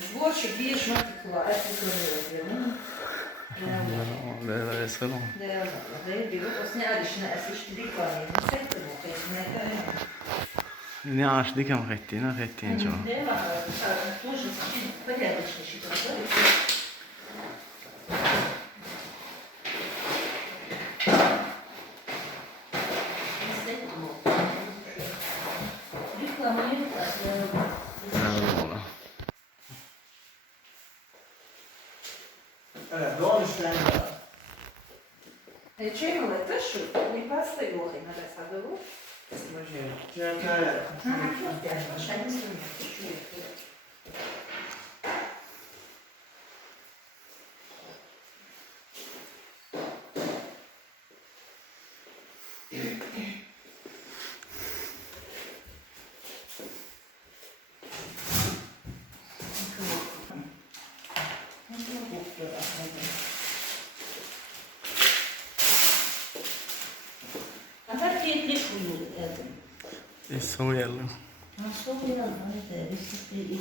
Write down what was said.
Сборщик, видишь, натекла, отекла. Böyle sıkılma. Да, беру, сняли, что осуществили рекламе. Не сектору, то есть на это. Ne açlık ama ettiğin çok. Да, тоже порядочно считаю. Реклама не реклама. Öyle. Evet, doğal işten var. Чем это что? Не постоялый на рассаду. Çerkaya. Ага, ты это. Soğuyalım. А что я, это, если ты